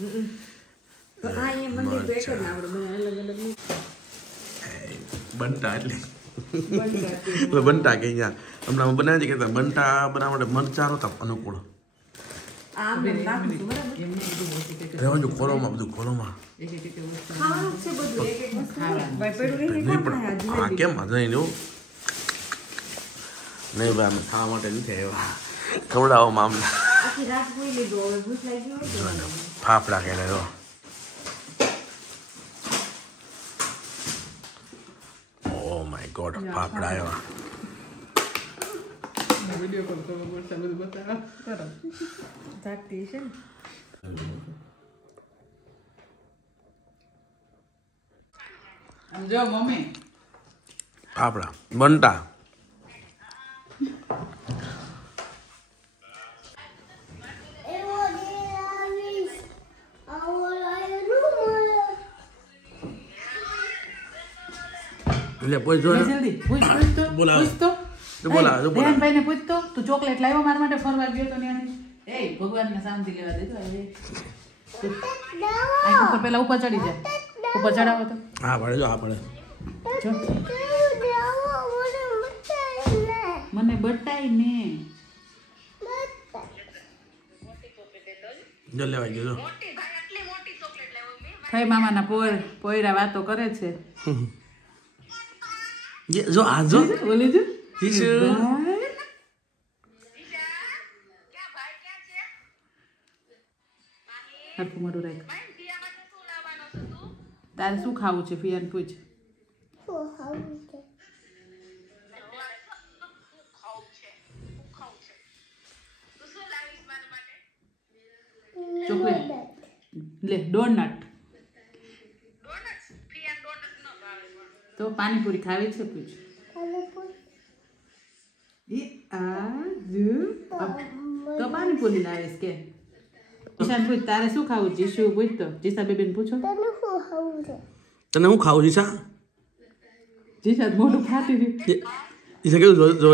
તો આ એ મંદિર તો એક જ ના આપણે અલગ અલગ નહીં બનતા એટલે બનતા કે અહીંયા હમણાં બનાવી કે બનતા બનાવવા માટે મરચા નહોતા અનુકૂળ આમ નાખું બરાબર રહેવાનું ખોલોમાં બધું ખોલોમાં ખાવાનું છે બધું એક એક વસ્તુ ભાઈ પેડું રહી નહીં પણ આ કેમ નહીં એવું નહીં ભાઈ અમે ખાવા માટે નથી આવ્યા ખવડાવો મામલા આખી રાત હોઈ લીધો હવે ભૂખ લાગી હોય ફાફડા કે લેવો ઓ માય ગોડ ફાફડા આવ્યા વિડિયો કોલ કરો બોલતા બધું બતાવો કરો જાગતી છે ને આમ જો મમ્મી ફાફડા બનતા એટલે પૂછ જો જલ્દી પૂછ તો બોલાવો. પૂછ તો બોલા જો બોલા ભાઈ ને પૂછ તો તું ચોકલેટ લાવ્યો મારા માટે ફરવા ગયો તો ને એ ભગવાનને શાંતિ લેવા દેજો હવે આ ઉપર પેલા ઉપર ચડી જા ઉપર ચડાવો તો હા પડે જો હા પડે જો મને બતાઈ ને જો લેવાઈ ગયો જો ભાઈ મામાના પોયરા વાતો કરે છે જો આ જો બોલી જો ઈશુ હરખું મોઢું રાખ તારે શું ખાવું છે ફિયાન પૂછ ચોકલેટ લે ડોનટ તો પાણીપુરી ખાવી છે પૂછ એ આ જો તો પાણીપુરી લાવીશ કે ઈશાન પૂછ તારે શું ખાવું જીશુ પૂછ તો જીસા બેબીને પૂછો તને હું ખાવું જીસા જીસા મોઢું ફાટી રહ્યું જીસા કેવું જો જો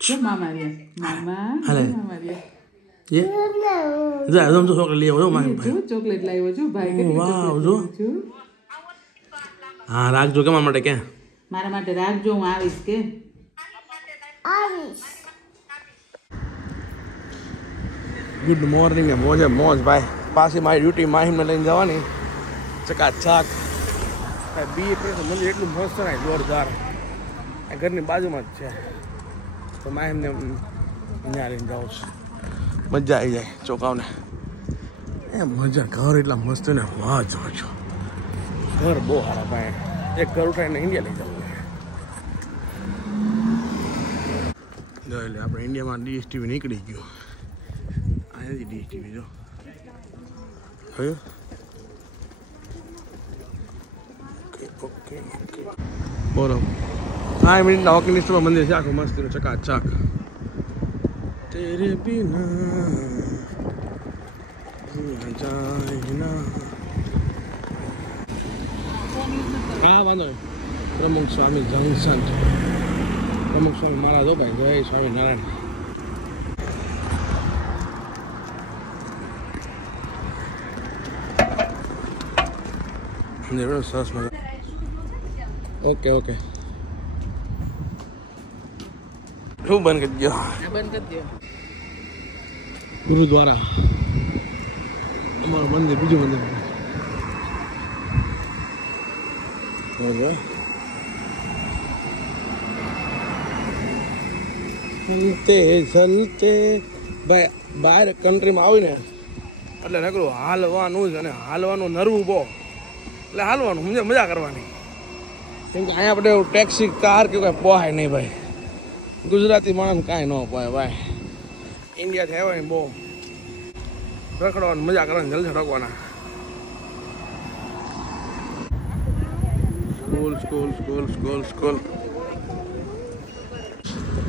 જો મામા રહ્યા મામા હાલે. મામા રહ્યા ये जा हम तो ચોકલેટ લઈ આવ્યો મારી જો ચોકલેટ લાવ્યો જો ભાઈ કેટલી વાવ, ચોકલેટ જો. લાવ્યો છું. હા રાખજો કે મારા માટે કે મારા માટે રાખજો હું આવીશ કે ગુડ મોર્નિંગ ને મોજે મોજ ભાઈ પાછી મારી ડ્યુટી માહીમને લઈને જવાની ચકાચક બી મંદિર એટલું મસ્ત ને જોરદાર આ ઘરની બાજુમાં જ છે તો માહીમને ત્યાં લઈને જાઉં છું મજા આવી જાય ચોકાવને એ મજા ઘર એટલા મસ્ત ને વાહ જોજો ઘર બહુ સારા ભાઈ એક ઘર ઉઠાવીને ઇન્ડિયા લઈ જવું જો એટલે આપણે ઇન્ડિયામાં ડીએસટીવી નીકળી ગયું અહીંયાથી ડીએસટીવી જો જોયું ઓકે ઓકે બરોબર 5 મિનિટના વોકિંગ ડિસ્ટન્સમાં મંદિર છે આખું મસ્તીનું ચકાચક તેરે બિના જીના જાય ના હા વાંધો નહીં પ્રમુખ સ્વામી જંકશન પ્રમુખ સ્વામી મહારાજ હો ભાઈ જય સ્વામિનારાયણ સરસ મજા ઓકે ઓકે શું બંધ કરી દો બંધ કરી દો ગુરુદ્વારા અમારું મંદિર બીજું મંદિર ચલતે ચલતે ભાઈ બહાર કન્ટ્રીમાં આવીને એટલે નકરું હાલવાનું જ અને હાલવાનું નરવું બહુ એટલે હાલવાનું સમજે મજા કરવાની કેમ કે અહીંયા આપણે ટેક્સી કાર કે કાંઈ પોહાય નહીં ભાઈ ગુજરાતી માણસ કાંઈ ન પોહાય ભાઈ ઇન્ડિયાથી આવ્યા ને બહુ રખડવાની મજા કરવાની જલસા ઠોકવાના school school school school school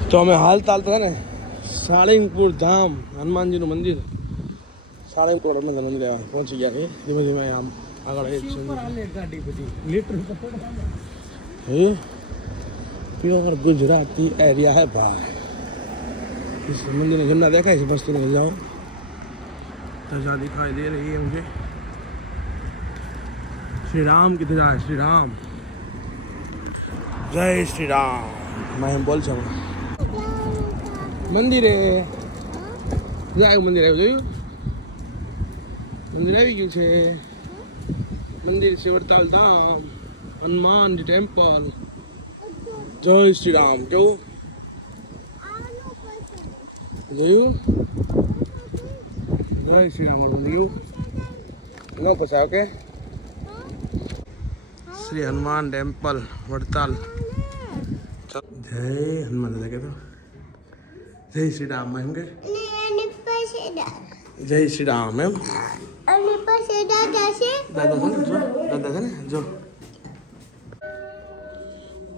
તો અમે હાલતા ને સાળીંગપુર ધામ હનુમાનજીનું મંદિર સાળીંગપુર હનુમાન મંદિર પહોંચી ગયા છે ધીમે ધીમે આમ આગળ ગાડી બધી લીટર હે પ્યોર ગુજરાતી એરિયા હે ભાઈ इस मंदिर में जमना देखा है मस्त जाओ ध्वजा दिखाई दे रही है मुझे। श्री राम की ध्वजा है, श्री राम। जय श्री राम। मैं बोल सकूँ मंदिर है, मंदिर है, मंदिर આવી ગયું છે। મંદિર છે વડતાલ ધામ, હનુમાન ટેમ્પલ। જય શ્રી રામ। કેવું જોયું? જય શ્રી રામ જોયું? ન ફસાવ કે? શ્રી હનુમાન ટેમ્પલ વડતાલ। જય હનુમાન દાદા કે તો જય શ્રી રામ એમ કે જય શ્રી રામ એમ દાદા છે ને જો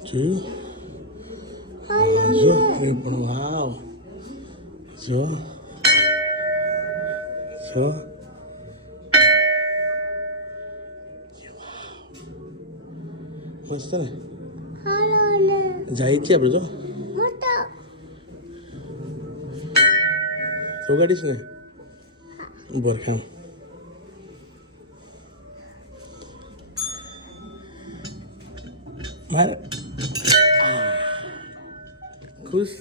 જો એ પણ વાવ જો જો મસ્ત ને જાય છે આપણે તો ગાડીશ ને ઉભર ખામ મારે खुश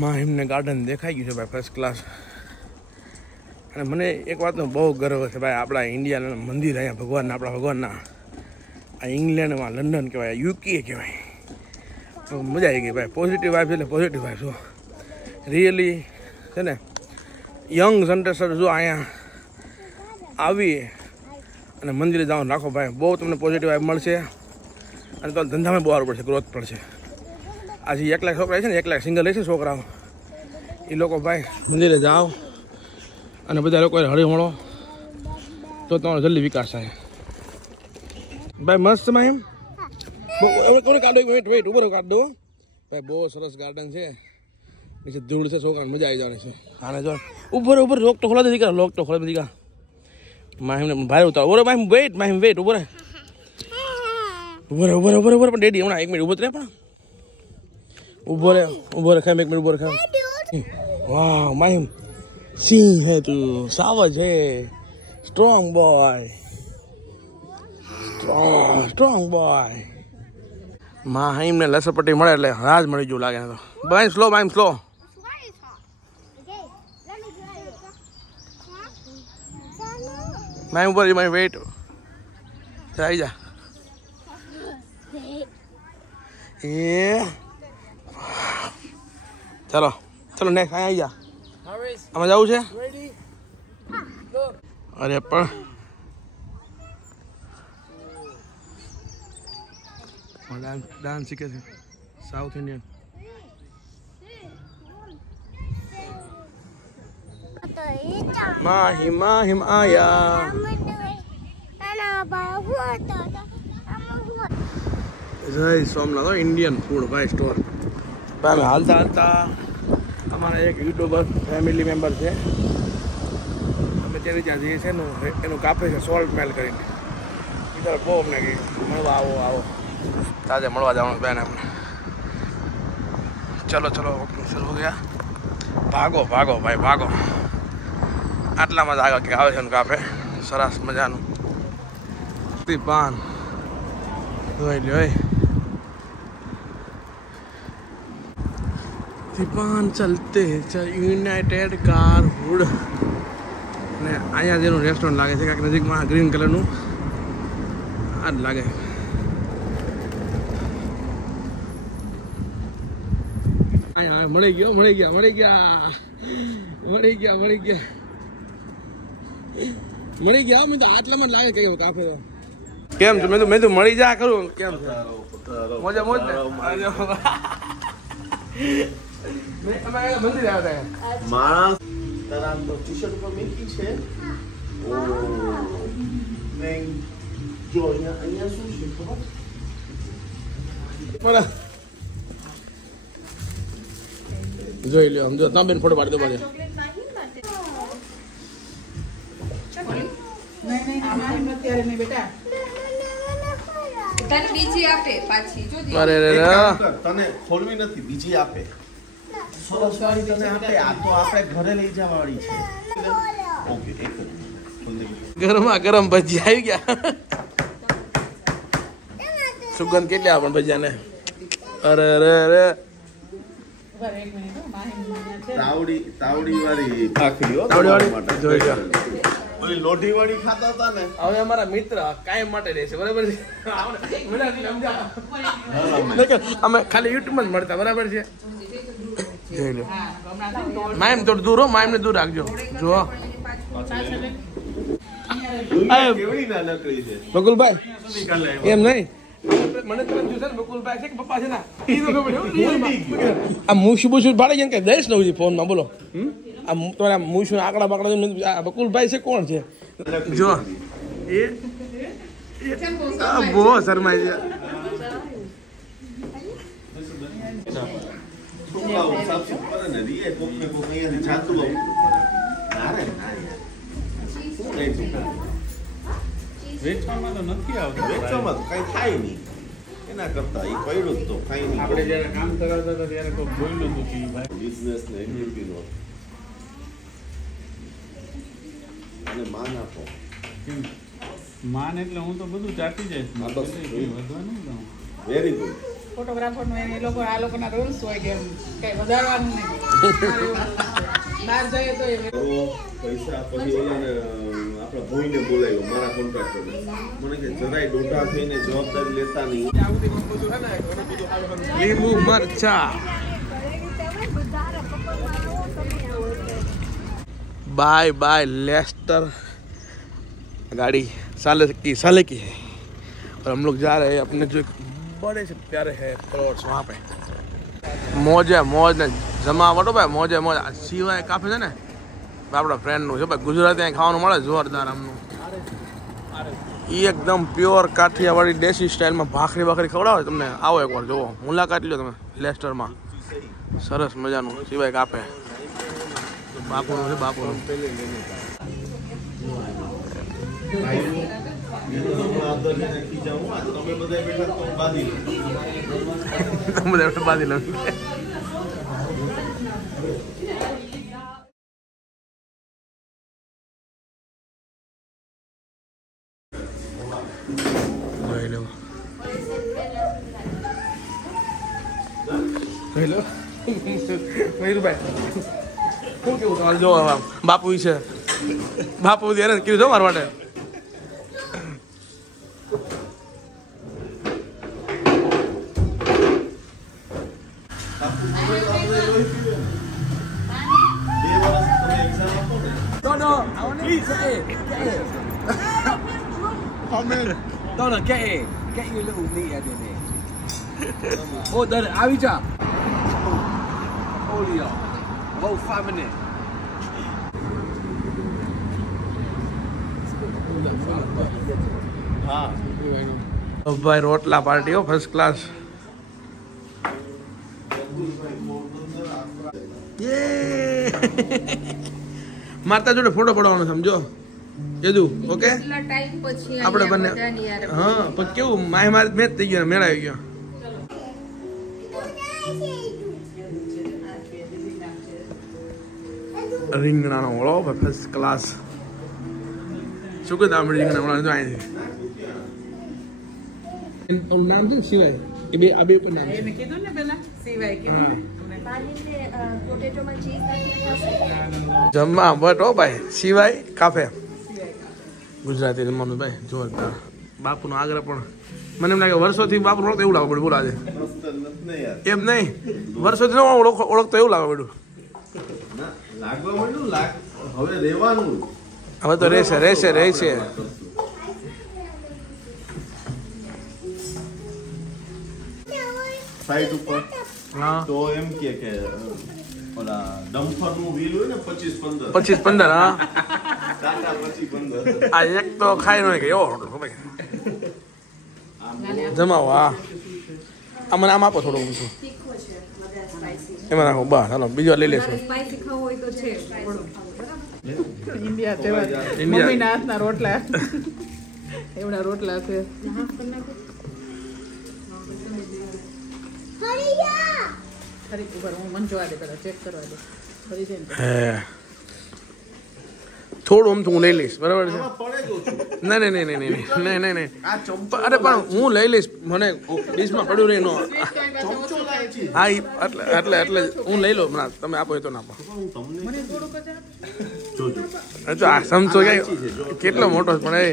માહિમને ગાર્ડન દેખાઈ ગયું છે ભાઈ ફર્સ્ટ ક્લાસ। અને મને એક વાતનો બહુ ગર્વ છે ભાઈ, આપણા ઇન્ડિયાના મંદિર અહીંયા ભગવાનના, આપણા ભગવાનના આ ઇંગ્લેન્ડમાં લંડન કહેવાય, યુકે કહેવાય। તો મજા આવી ગઈ ભાઈ, પોઝિટિવ વાઇફ એટલે પોઝિટિવ વાઇફ જો રિયલી છે ને। યંગ જનરેશન જો અહીંયા આવી અને મંદિરે જવાનું રાખો ભાઈ, બહુ તમને પોઝિટિવ વાઇફ મળશે અને તો ધંધામાં બહુ સારું પડશે, ગ્રોથ પડશે। આજે 1 લાખ છોકરા છે ને, 1 લાખ સિંગલ છે છોકરાઓ, એ લોકો ભાઈ મંદિરે જાઓ અને બધા લોકો હળી મળો તો તમારો જલ્દી વિકાસ થાય ભાઈ। મસ્ત માં એમ કોને કાઢો, વેટ ઉપર કાઢ દો ભાઈ, બહુ સરસ ગાર્ડન છે, નીચે ધૂળ છે, છોકરાને મજા આવી જવાની છે। આને જો ઉપર લોક તો ખોલા દે દીકરા, લોક તો ખોલા દે દીકરા। માહિમને ભાઈ ઉતારો, ઓરે માહિમ વેટ, માહિમ વેટ ઉપર પણ ડેડી હમણાં 1 મિનિટ ઉભો રહે, પણ ઉભો રે ખામ 1 મિનિટ ઉભો રે ખામ। વાહ માહિમ સિંહ હે તું, સાવજ હે, સ્ટ્રોંગ બોય, સ્ટ્રોંગ બોય। માહિમને લસરપટ્ટી મળે એટલે રાજ મળી ગયું લાગે તો ભાઈ। સ્લો માહિમ સ્લો, માહિમ ઉપર માહિમ વેઇટ આવી જા એ ચલો ચલો નેક્સ્ટ આવી જા, આમાં જવું છે। અરે પણ ડાન્સ શીખે છે સાઉથ ઇન્ડિયન। માહિમ આયા જય સોમનાથ ઇન્ડિયન ફૂડ ભાઈ સ્ટોર ભાઈ। હાલતા હાલતા અમારા એક યુટ્યુબર ફેમિલી મેમ્બર છે, અમે તેની ત્યાં જઈએ છીએ એનું કાપે છે સોલ્ટ મેલ કરીને, બીજા બહુ અમને કે મળવા આવો તાજે મળવા જવાનું બેન આપણે। ચલો ચલો શરૂ હો ગયા, ભાગો ભાઈ ભાગો। આટલામાં જ આગળ કે આવે છે એનું કાફે સરસ મજાનું પાન જોઈ લ્યો પાન ચલતે યુનાઇટેડ કાર હુડ। અને અહીંયા જેનું રેસ્ટોરન્ટ લાગે છે કાંઈક નજીકમાં ગ્રીન કલરનું આ જ લાગે। મળી ગયા મેં તો આટલામાં જ લાગે કે કાફે તો કેમ છે, મેં તો મળી જા કરું કેમ છે, મોજે મોજ ને મંદિર આવ્યા માણસ તારા તો ટી-શર્ટ ઉપર મેકી છે। ઓ મેં જો અહીંયા શું છે ખબર પણ જોઈ લ્યો, સમજો તમે બેન ફોટો પાડી દો પાછો। નહીં માહિમ અત્યારે નહીં બેટા. તને બીજી આપે પાછી જોજે. અરે રે એક રે. કામ કર, તને ખોલવી નથી, બીજી આપે. સરસ વાળી તને આપે. આ તો આપણે ઘરે લઈ જવા વાળી છે. ઓકે, એક જ ખોલ દે. ગરમા ગરમ ભજીયા આવી ગયા. સુગંધ કેટલી આપણ ભજીયાને. અરે રે રે. ઉભા રહો, એક મિનિટ હો, માહિમ અહીંયા છે. તાવડી વાળી ભાખરી હો. તાવડી વાળી? માટે. જોઈ લો. ઓલી લોઢી વાળી ખાતા હતા ને. હવે અમારા મિત્ર કાયમ માટે રહેશે, બરાબર છે. અમે ખાલી યુટ્યુબ જ મળતા, બરાબર છે. જોઈ લો. હા, હમણાં છે ને દોડ. માયમ થોડું દૂર હો, માયમને દૂર રાખજો. જો પાછળ લે. દુનિયા કેવડી નાનકડી છે. બકુલભાઈ નીકળ લે. એમ નહીં, મને તરત જોશે ને બકુલભાઈ છે કે પપ્પા છે ને ઈ તો ખબર છે. આ મૂછું બૂછું ભાડે જેમ કે દઈશ ને ફોનમાં, બોલો. આ તમારા મૂછું આંકડા બાકડા આ બકુલભાઈ છે, કોણ છે? જો એ બહુ શરમાય છે. છોકરાઓ સાફ કરે ને રીએ કોક ને કોક અહીંયાથી જાતું આવું. ના રે ના યાર. શું લઈ તું? વેચવામાં તો નથી આવતું. વેચવામાં તો કાંઈ થાય નહીં. એના કરતા એ પડ્યું જ તો કાંઈ નહીં. આપણે જયારે કામ કરાવતા હતા ત્યારે કોઈ બોલ્યું હતું કે ઈ ભાઈ બિઝનેસ ને એક્ટિવિટીનો અને માન આપો. માન એટલે હું તો બધું ચાટી જઈશ. હા, બસ. વધવા નહીં દઉં. Very good. ફોટોગ્રાફરનો એ લોકો આ લોકોના રૂલ્સ હોય કે કઈ વધારવાનું નહીં. બહાર જઈએ તો એ તો પૈસા પછી ઓલાને આપણા ભોઈને બોલાવ્યો, મારા કોન્ટ્રાક્ટરને. મને કે જરાય ડોઢા થઈને જવાબદારી લેતા નહીં. લીંબુ મરચા. बाय बाय लेस्टर गाड़ी साले की है और हम लोग जा रहे हैं अपने जो बड़े से प्यारे है प्लॉट्स वहाँ पे. મોજે મોજ ને જમાવટો ભાઈ, મોજે મોજ. સિવાય કાફે છે ને આપણા ફ્રેન્ડનું છે ભાઈ, ગુજરાતી અહીં ખાવાનું મળે જોરદાર આમનું. એ એકદમ પ્યોર કાઠિયાવાડી દેશી સ્ટાઇલમાં ભાખરી ભાખરી ખવડાવે તમને. આવો એકવાર જુઓ, મુલાકાત લ્યો તમે લેસ્ટરમાં. સરસ મજાનું સિવાય કાફે. બાપુનું છે, બાપુનું. તમે બધા બેઠા તો બાંધી લો. તમે બાંધી લો. મયુરભાઈ શું કેવું તમારે? જો બાપુ છે, બાપુ એને કીધું છો મારા માટે. No, get your little meat head in here. Oh, done it. આવી જા. Holy whole family. હા ભાઈ રોટલા પાર્ટી હો, ફર્સ્ટ ક્લાસ. મારતા જોડે ફોટો પડવાનો સમજો કીધું. ઓકે કેટલા ટાઈમ પછી આપણે બંને. બધાની યાર હા પણ કેવું માય મારે મેચ થઈ ગયો, મેળ આવી ગયો. રીંગણાનો ઓળો ભાઈ ફર્સ્ટ ક્લાસ. શું કહેતા આપણે રીંગણા ઓળા જો અહીં નામ છે સિવાય એ બે, આ બે પણ નામ છે. મેં કીધું ને પેલા સિવાય કીધું ને. જમવા બટ હો ભાઈ, સિવાય કાફે. ગુજરાતી જમવાનું ભાઈ જોરદાર. બાપુનો આગ્રહ પણ મને એમ લાગે વર્ષોથી બાપુ ઓળખતો એવું લાગે પડ્યું. બોલા છે એમ નહીં, વર્ષોથી ઓળખતો એવું લાગે પડ્યું. લાગવા માંડ્યું હવે રહેવાનું. હવે તો રહેશે રહેશે રહેશે. સાઈડ ઉપર હા તો એમ કે ઓલા ડમ્ફર નું વ્હીલ હોય ને 25-15 25-15. હા ટાટા 25-15 આ એક તો ખાઈ નો કે એવો હોટલ ભાઈ જમાવો. હા આ મને આમ આપો થોડું ઊંચું એમાં નાખો. બસ હાલો બીજો લઈ લેશું. સ્પાઈસી ખાવું હોય તો છે થોડું. ઇન્ડિયા જેવા મમ્મીના હાથના રોટલા એવડા રોટલા છે ખરી ઉપર હું મન જોવા દે પેલા ચેક કરવા દે ખરી છે ને થોડું આમ તો હું લઈ લઈશ બરાબર છે પડે જ ઓછું. નહીં નહીં નહીં નહીં નહીં નહીં નહીં આ ચમચો અરે પણ હું લઈ લઈશ મને ડીશમાં પડ્યું નહીં નો ચમચો લાગી. હા એટલે હું લઈ લઉં હમણાં તમે આપો એ તો ના આપો હું તમને મને થોડુંક જ આપ. જોજો. જો આ સમજો કેટલો મોટો છે પણ એ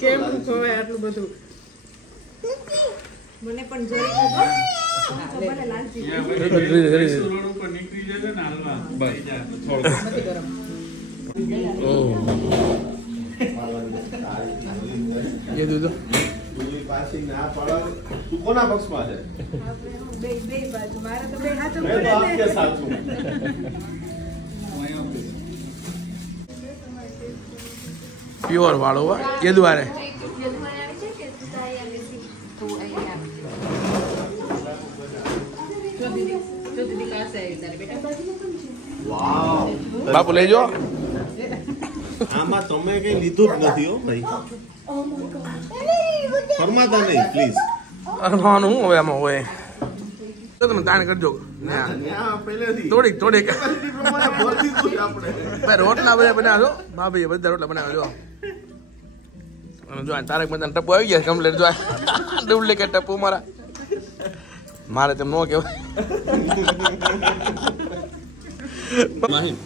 કેમ ખવાય આટલું બધું મને પણ જરી દો ભલે લાલચી રોડ ઉપર નીકળી જશે ને હાલવા થઈ જાય થોડું નથી ગરમ એ દીધો તુલી પાછી ના પડે. તું કોના પક્ષમાં છે? બે બાજુ મારે તો બે હાથ મેં તો આપકે સાથ છું. પ્યોર વાળો એ દ્વારે જો દીદી પાસે આવી તારે બેટા વાવ. બાપુ લઈ જો આમાં તમે કઈ લીધું જ નથી હો ભાઈ. ફરમાતા નહીં પ્લીઝ. અરવાનું હું હવે આમાં હોય તો તમે દાન કરજો ના પહેલેથી થોડીક capacity પ્રમાણે ભરી દીધું છે આપણે. ભાઈ રોટલા બધા બનાવજો ભાભી બધા રોટલા બનાવજો અને જો આ તારક મહેતા ટપ્પુ આવી ગયા કમ્પ્લેટ જો ડુપ્લિકેટ ટપ્પુ મારા મારે તેમ નો કહેવાય નહીં.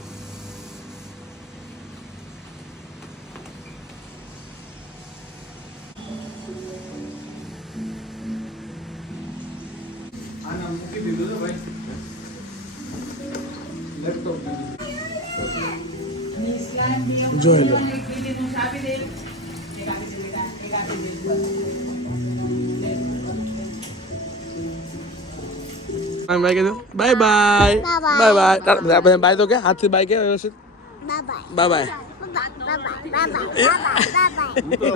આના મૂકી દીધું છે ભાઈ લેપટોપ જોઈ લો બાય કીધું બાય બાય બાય તો કે હાથથી બાય કે વ્યવસ્થિત બાય બાય હું તો